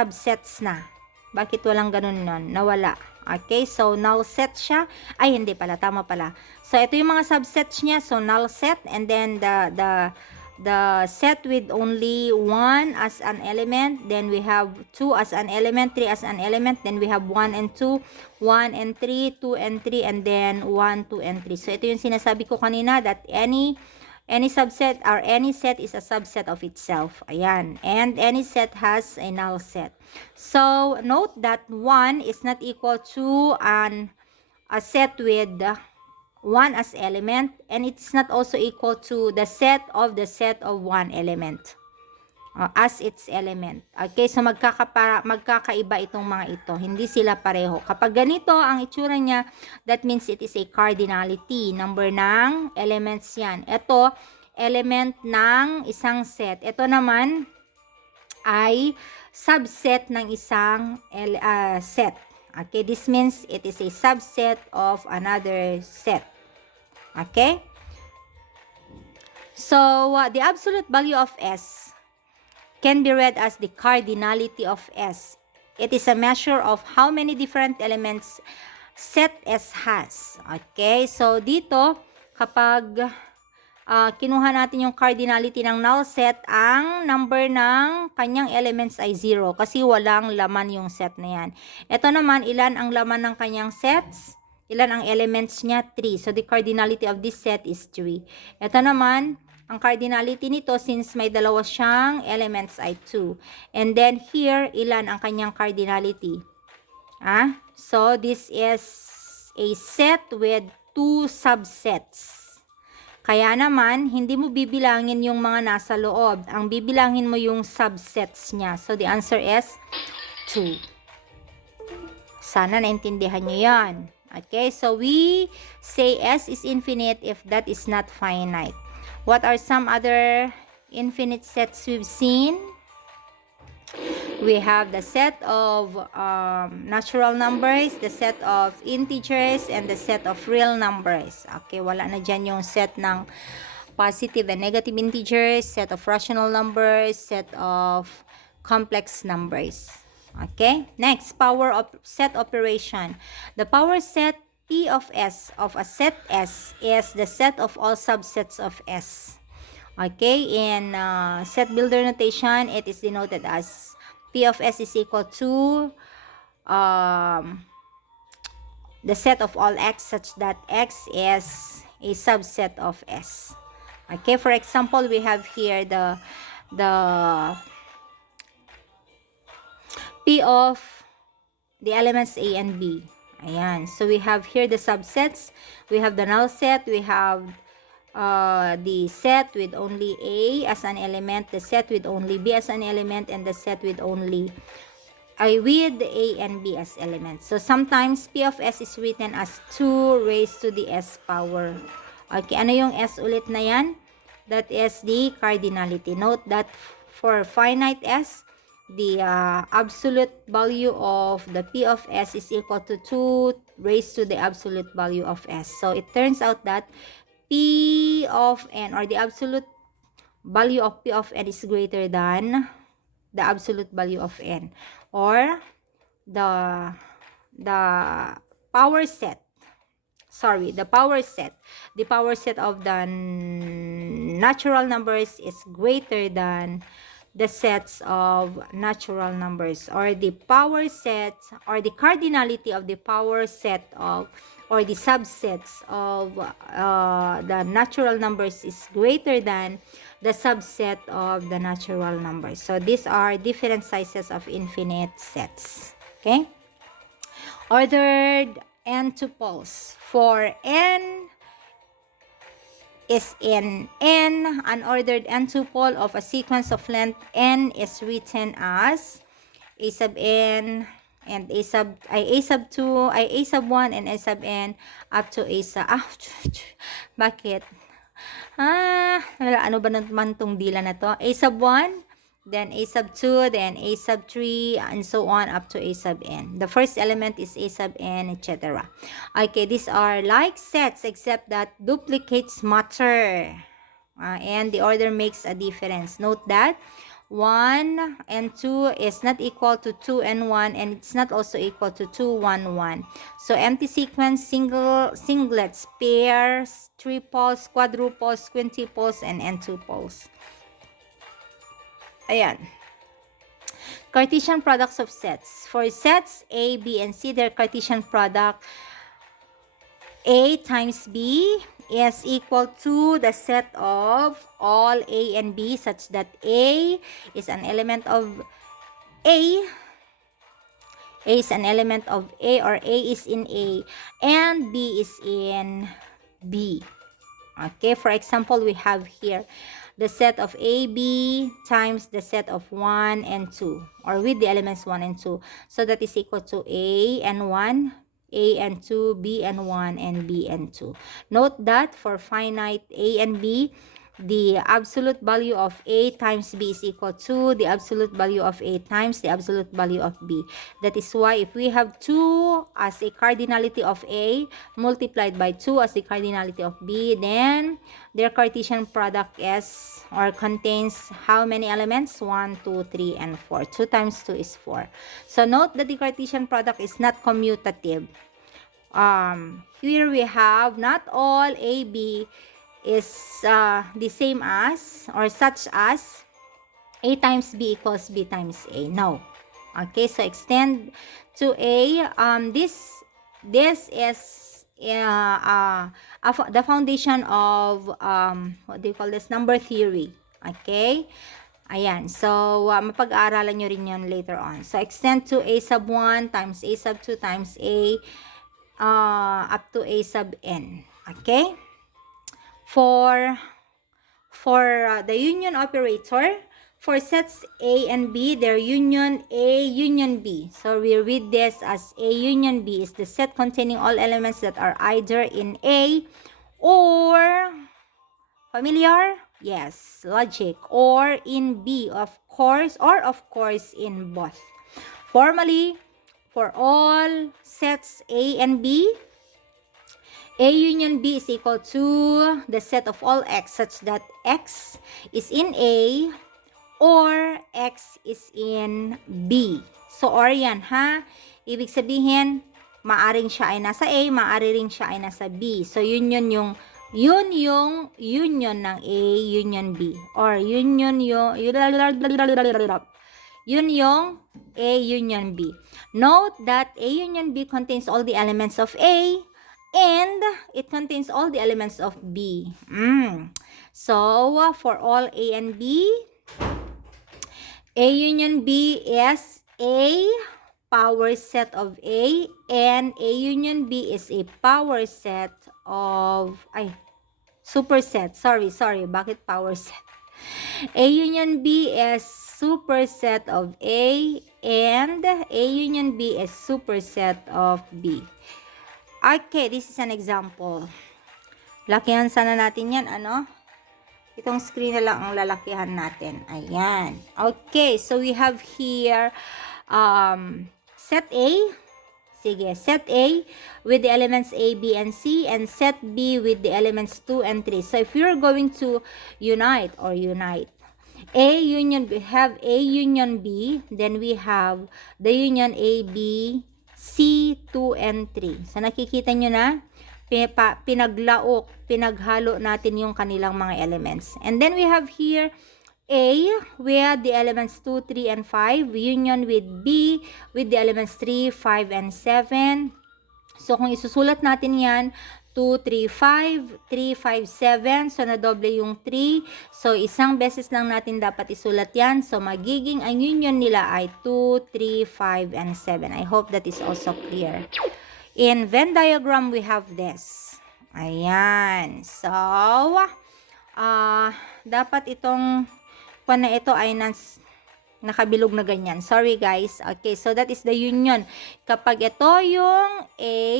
subsets na. Bakit walang ganun nun? Nawala. Okay, so null set siya. Ay, hindi pala. Tama pala. So, ito yung mga subsets niya. So, null set. And then, the set with only 1 as an element. Then, we have 2 as an element, 3 as an element. Then, we have 1 and 2, 1 and 3, 2 and 3, and then 1, 2, and 3. So, ito yung sinasabi ko kanina that any subset or any set is a subset of itself. Ayan. And any set has a null set. So, note that 1 is not equal to a set with 1 as element, and it's not also equal to the set of 1 element as its element. Okay, so magkakaiba itong mga ito. Hindi sila pareho. Kapag ganito ang itsura niya, that means it is a cardinality. Number ng elements yan. Ito, element ng isang set. Ito naman ay subset ng isang set. Okay, this means it is a subset of another set. Okay? So, the absolute value of S can be read as the cardinality of S. It is a measure of how many different elements set S has. Okay? So, dito, kapag kinuha natin yung cardinality ng null set, ang number ng kanyang elements ay 0 kasi walang laman yung set na yan. Ito naman, ilan ang laman ng kanyang sets? Ilan ang elements niya? 3. So, the cardinality of this set is 3. Ito naman, ang cardinality nito, since may dalawa siyang elements, ay 2. And then here, ilan ang kanyang cardinality? So, this is a set with 2 subsets. Kaya naman, hindi mo bibilangin yung mga nasa loob. Ang bibilangin mo yung subsets niya. So, the answer is 2. Sana naintindihan nyo yan. Okay, so we say S is infinite if that is not finite. What are some other infinite sets we've seen? We have the set of natural numbers, the set of integers, and the set of real numbers. Okay, wala na dyan yung set ng positive and negative integers, set of rational numbers, set of complex numbers. Okay, next, power of set operation. The power set P of S of a set S is the set of all subsets of S. Okay, in set builder notation, it is denoted as P of S is equal to the set of all X such that X is a subset of S. Okay, for example, we have here the P of the elements A and B. Ayan. So, we have here the subsets. We have the null set. We have the set with only A as an element, the set with only B as an element, and the set with only with A and B as elements. So, sometimes P of S is written as 2 raised to the S power. Okay, ano yung S ulit na yan? That is the cardinality. Note that for finite S, the absolute value of the P of S is equal to 2 raised to the absolute value of S. So, it turns out that P of N, or the absolute value of P of N, is greater than the absolute value of N, or the power set. Sorry, the power set. The power set of the natural numbers is greater than the sets of natural numbers, or the power set, or the cardinality of the power set of, or the subsets of the natural numbers is greater than the subset of the natural numbers. So these are different sizes of infinite sets. Okay, ordered n tuples. For n is in n, unordered n tuple of a sequence of length n is written as a sub n and a sub 2, a sub 1, and a sub n up to a sub bakit? Ano ba naman tong dila na to? A sub 1, then a sub 2, then a sub 3, and so on up to a sub n. The first element is a sub n, etc. Okay, these are like sets except that duplicates matter. And the order makes a difference. Note that 1 and 2 is not equal to 2 and 1, and it's not also equal to 2, 1, 1. So empty sequence, singlets, pairs, triples, quadruples, quintuples, and n-tuples. Ayan. Cartesian products of sets. For sets A, B, and C, their Cartesian product A times B is equal to the set of all A and B, such that A is an element of A. A is an element of A, or A is in A, and B is in B. Okay, for example, we have here the set of AB times the set of 1 and 2, or with the elements 1 and 2. So that is equal to A and 1, A and 2, B and 1, and B and 2. Note that for finite A and B, the absolute value of A times B is equal to the absolute value of A times the absolute value of B. That is why if we have 2 as a cardinality of A multiplied by 2 as the cardinality of B, then their Cartesian product is, or contains, how many elements? 1, 2, 3, and 4. 2 times 2 is 4. So note that the Cartesian product is not commutative. Here we have not all A, B is the same as, or such as, A times B equals B times A. No. Okay, so extend to A. This is the foundation of what do you call this? Number theory. Okay. Ayan. So, mapag-aaralan nyo rin yun later on. So, extend to A sub 1 times A sub 2 times A up to A sub n. Okay. For the union operator, for sets A and B, their union A union B. So we read this as A union B is the set containing all elements that are either in A or, familiar? Yes, logic. Or in B, of course, or of course in both. Formally, for all sets A and B, A union B is equal to the set of all X, such that X is in A or X is in B. So, or yan, ha? Ibig sabihin, maaring siya ay nasa A, maari rin siya ay nasa B. So, yun yung union ng A union B. Or yun yung A union B. Note that A union B contains all the elements of A, and it contains all the elements of B. So, for all A and B, A union B is a power set of A, and A union B is a power set of, superset. Sorry, bakit power set? A union B is superset of A, and A union B is superset of B. Okay, this is an example. Lakihan sana natin yan, ano? Itong screen na lang ang lalakihan natin. Ayan. Okay, so we have here set A. Sige, set A with the elements A, B, and C, and set B with the elements 2 and 3. So if you're going to unite, A union, we have A union B, then we have the union A, B, C, 2, and 3. So, nakikita nyo na, pinaghalo natin yung kanilang mga elements. And then, we have here A with the elements 2, 3, and 5. Union with B with the elements 3, 5, and 7. So, kung isusulat natin yan, 2, 3, 5, 3, 5, 7. So, nadoble yung 3. So, isang beses lang natin dapat isulat yan. So, magiging ang union nila ay 2, 3, 5, and 7. I hope that is also clear. In Venn diagram, we have this. Ayan. So, dapat itong na ito ay nakabilog na ganyan. Sorry, guys. Okay, so that is the union. Kapag ito yung A,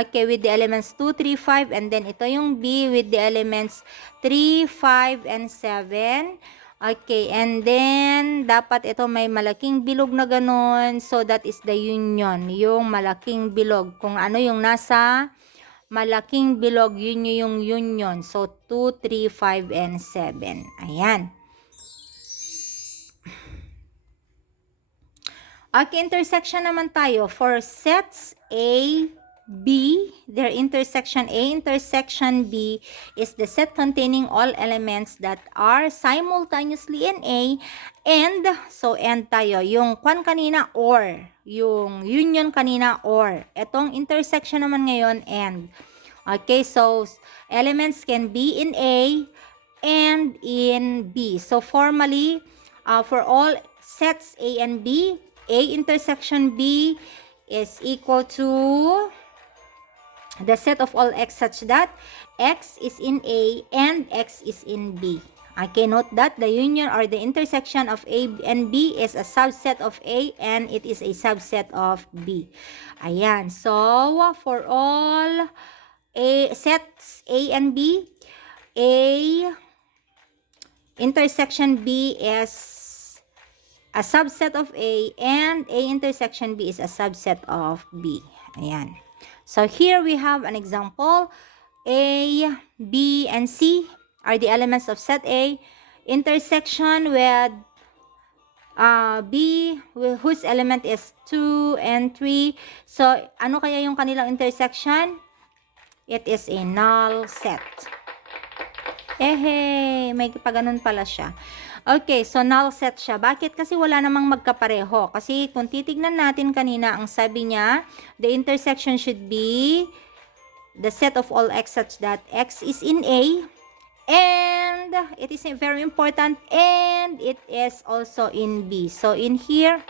okay, with the elements 2, 3, 5, and then ito yung B with the elements 3, 5, and 7. Okay, and then dapat ito may malaking bilog na ganun. So that is the union, yung malaking bilog. Kung ano yung nasa malaking bilog, yun yung union. So 2, 3, 5, and 7. Ayan. Okay, intersection naman tayo. For sets A, B, their intersection A intersection B is the set containing all elements that are simultaneously in A, and, so and tayo. Yung kwan kanina, or. Yung union kanina, or. Etong intersection naman ngayon, and. Okay, so elements can be in A and in B. So formally, for all sets A and B, A intersection B is equal to the set of all x such that x is in A and x is in B. Okay, note that the union or the intersection of A and B is a subset of A and it is a subset of B. Ayan. So, for all sets A and B, A intersection B is a subset of A and A intersection B is a subset of B. Ayan. So here we have an example. A, B, and C are the elements of set A. Intersection with B, whose element is 2 and 3. So, ano kaya yung kanilang intersection? It is a null set. May paganon pala siya. Okay, so null set siya. Bakit? Kasi wala namang magkapareho. Kasi kung titignan natin kanina, ang sabi niya, the intersection should be the set of all x such that x is in A, and it is very important, and it is also in B. So, in here,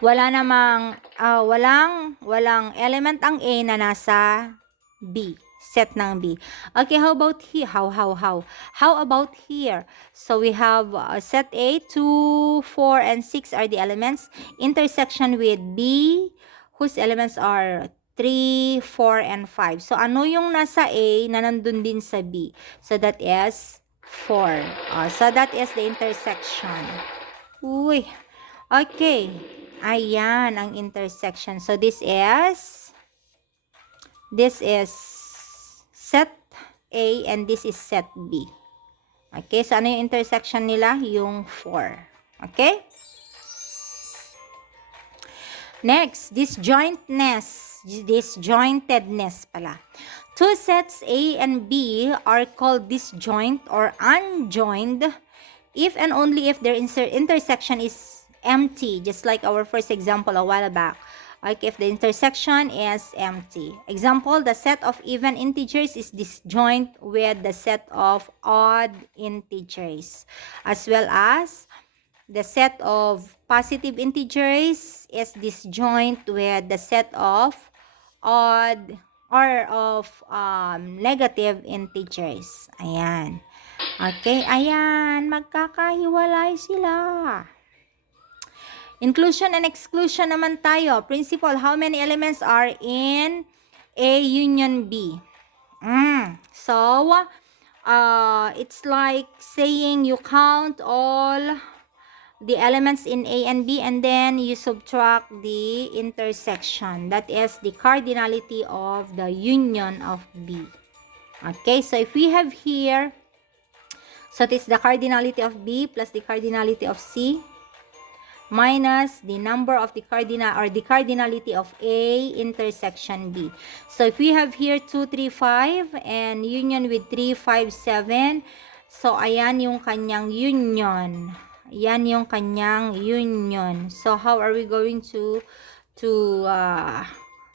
wala namang, walang element ang A na nasa B. Set ng B. Okay, how about here? How about here? So, we have set A, 2, 4, and 6 are the elements. Intersection with B, whose elements are 3, 4, and 5. So, ano yung nasa A na nandun din sa B? So, that is 4. So, that is the intersection. Uy. Okay. Ayan ang intersection. So, this is set A and this is set B. Okay. So, ano yung intersection nila? Yung 4. Okay? Next, disjointedness pala. Two sets A and B are called disjoint or unjoined if and only if their intersection is empty, just like our first example a while back. Like if the intersection is empty. Example, the set of even integers is disjoint with the set of odd integers, as well as the set of positive integers is disjoint with the set of odd or of negative integers. Ayan. Okay, ayan. Magkakahiwalay sila. Inclusion and exclusion naman tayo. Principle, how many elements are in A union B? So, it's like saying you count all the elements in A and B and then you subtract the intersection. That is the cardinality of the union of B. Okay, so if we have here, so it is the cardinality of B plus the cardinality of C minus the number of the cardinal or the cardinality of A intersection B. So if we have here 2, 3, 5 and union with 3, 5, 7, so ayan yung kanyang union. Yan yung kanyang union. So, how are we going to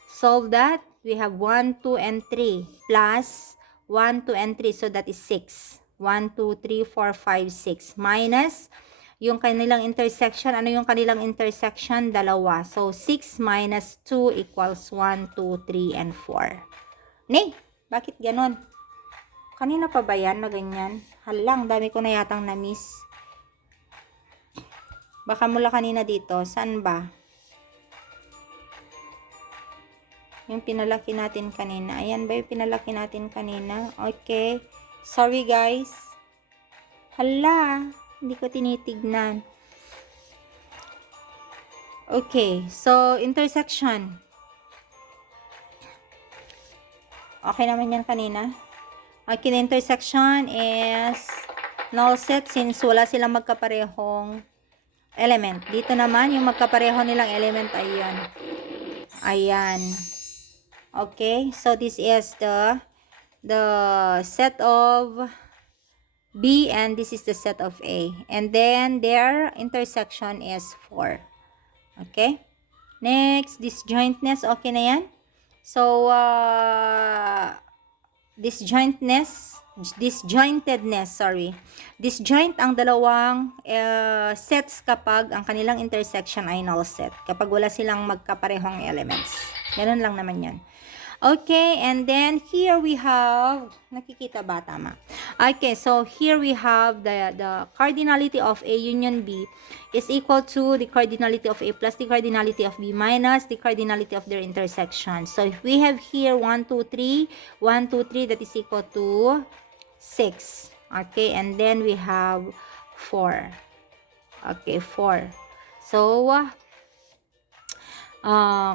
solve that? We have 1, 2, and 3 plus 1, 2, and 3. So, that is 6. 1, 2, 3, 4, 5, 6. Minus yung kanilang intersection. Ano yung kanilang intersection? Dalawa. So, 6 minus 2 equals 1, 2, 3, and 4. Bakit ganon? Kanina pa ba yan na ganyan? Halang, dami ko na yatang na-miss. Baka mula kanina dito. Saan ba? Yung pinalaki natin kanina. Ayan ba yung pinalaki natin kanina? Okay. Sorry guys. Hala. Hindi ko tinitignan. Okay. So, intersection. Okay naman yan kanina. Okay, the intersection is null set since wala silang magkaparehong element. Dito naman, yung magkapareho nilang element ay yun. Ayan. Okay, so this is the set of B and this is the set of A. And then their intersection is 4. Okay? Next, disjointness. Okay na yan? So, disjointedness, sorry. Disjoint ang dalawang sets kapag ang kanilang intersection ay null set. Kapag wala silang magkaparehong elements. Ganun lang naman yan. Okay, and then here we have, nakikita ba? Tama. Okay, so here we have the cardinality of A union B is equal to the cardinality of A plus the cardinality of B minus the cardinality of their intersection. So if we have here 1, 2, 3, 1, 2, 3, that is equal to 6. Okay, and then we have 4. Okay, 4. So,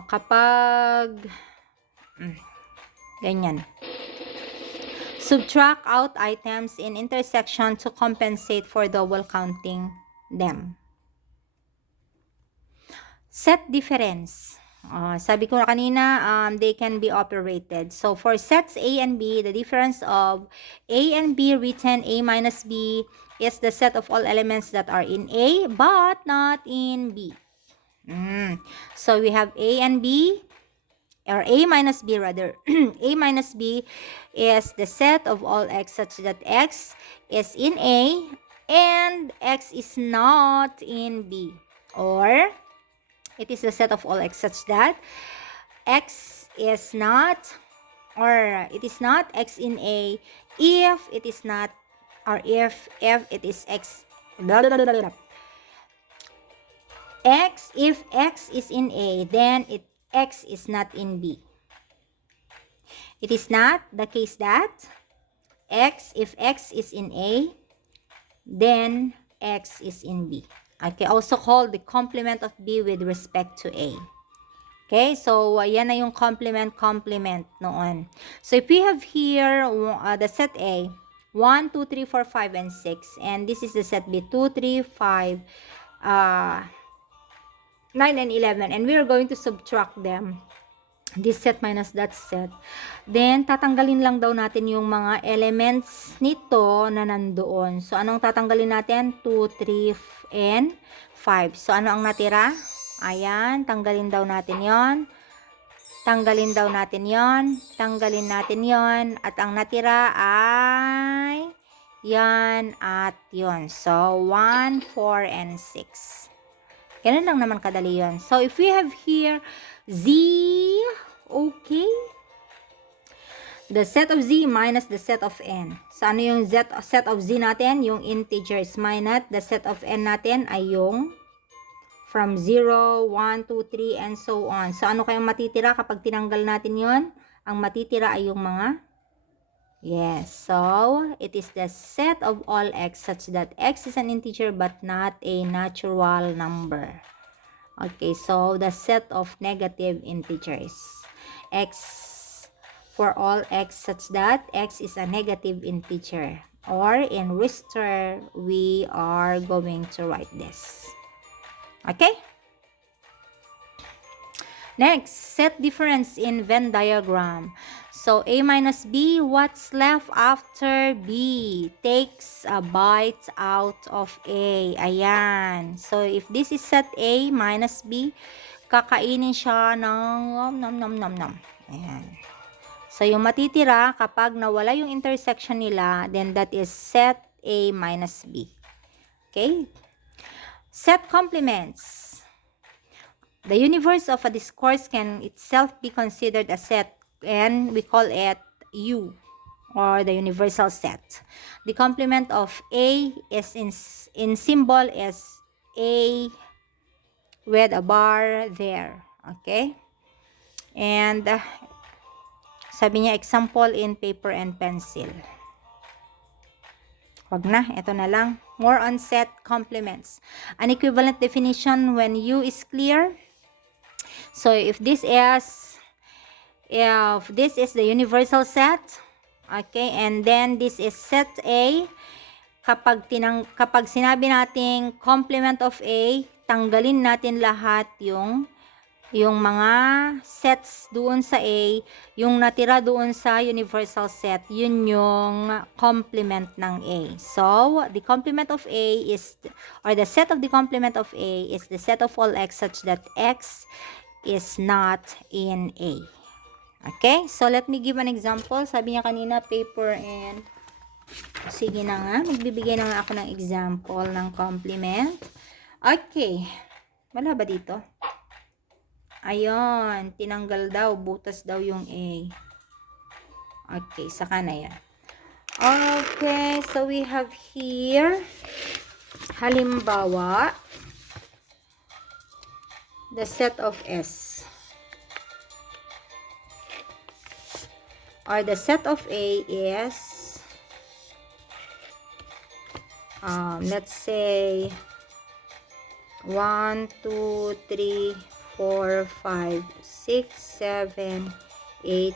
kapag ganyan. Subtract out items in intersection to compensate for double counting them. Set difference. Sabi ko na kanina, they can be operated. So, for sets A and B, the difference of A and B written A minus B is the set of all elements that are in A but not in B. So, we have A and B, or A minus B rather. A minus B is the set of all x such that x is in A and x is not in B. Or, it is the set of all x such that x is not, or it is not x in A if it is not, or if it is x, x, if x is in A, then x is not in B. It is not the case that x, if x is in A, then x is in B. Okay, also called the complement of B with respect to A. Okay, so yan na yung complement noon. So if we have here the set A, 1, 2, 3, 4, 5, and 6. And this is the set B, 2, 3, 5, 9, and 11. And we are going to subtract them. This set minus that set. Then, tatanggalin lang daw natin yung mga elements nito na nandoon. So, anong tatanggalin natin? 2, 3, and 5. So, ano ang natira? Ayan, tanggalin daw natin yon. Tanggalin daw natin yon. Tanggalin natin yon. At ang natira ay yan at yon. So, 1, 4, and 6. Ganun lang naman kadali yon. So, if we have here Z, okay? The set of Z minus the set of N. So, ano yung set of Z natin? Yung integers minus the set of N natin ay yung from 0, 1, 2, 3, and so on. So, ano kayong matitira kapag tinanggal natin yon? Ang matitira ay yung mga, yes. So, it is the set of all x such that x is an integer but not a natural number. Okay, so the set of negative integers. X for all x such that x is a negative integer. Or in Richter, we are going to write this. Okay? Next, set difference in Venn diagram. So, A minus B, what's left after B? Takes a bite out of A. Ayan. So, if this is set A minus B, kakainin siya ng nom. Ayan. So, yung matitira, kapag nawala yung intersection nila, then that is set A minus B. Okay? Set complements. The universe of a discourse can itself be considered a set, and we call it U, or the universal set. The complement of A is in symbol is A with a bar there. Okay? And sabi niya, example in paper and pencil. Wag na, ito na lang. More on set complements. An equivalent definition when U is clear. So if this is the universal set, okay, and then this is set A, kapag sinabi nating complement of A, tanggalin natin lahat yung mga sets doon sa A, yung natira doon sa universal set, yun yung complement ng A. So, the complement of A is, or the set of the complement of A is the set of all x such that x is not in A. Okay? So, let me give an example. Sabi niya kanina, paper and... Sige na nga, magbibigay na nga ako ng example ng complement. Okay. Wala ba dito? Ayun, tinanggal daw, butas daw yung A. Okay, saka na yan. Okay, so we have here, halimbawa, the set of S. Or the set of A is, let's say, 1, 2, 3, 4, 5, 6, 7, 8,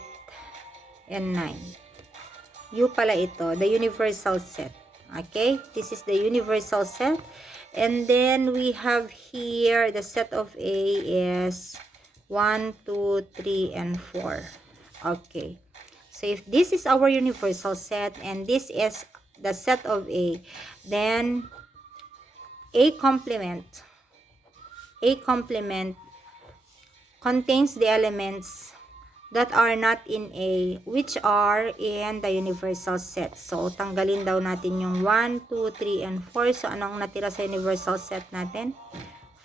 and 9. U pala ito, the universal set. Okay? This is the universal set. And then we have here, the set of A is 1, 2, 3, and 4. Okay. So if this is our universal set and this is the set of A, then A complement contains the elements that are not in A, which are in the universal set. So, tanggalin daw natin yung 1, 2, 3, and 4. So, anong natira sa universal set natin?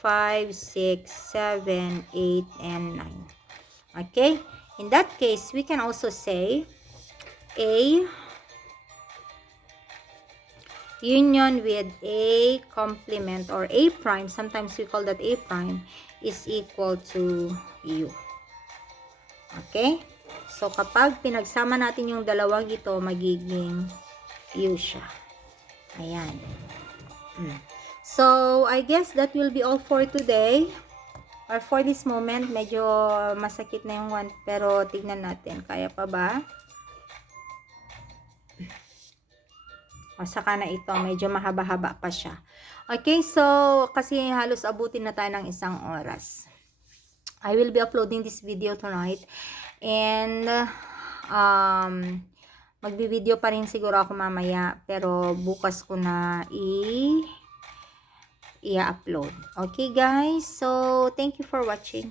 5, 6, 7, 8, and 9. Okay? In that case, we can also say A union with A complement or A prime, sometimes we call that A prime, is equal to U. Okay? So, kapag pinagsama natin yung dalawang ito, magiging U siya. Ayan. So, I guess that will be all for today. Or for this moment, medyo masakit na yung one, pero tignan natin. Kaya pa ba? O, saka na ito, medyo mahaba-haba pa siya. Okay, so, kasi halos abutin na tayo ng 1 oras. I will be uploading this video tonight. And, magbi-video pa rin siguro ako mamaya. Pero, bukas ko na i-upload. Okay, guys? So, thank you for watching.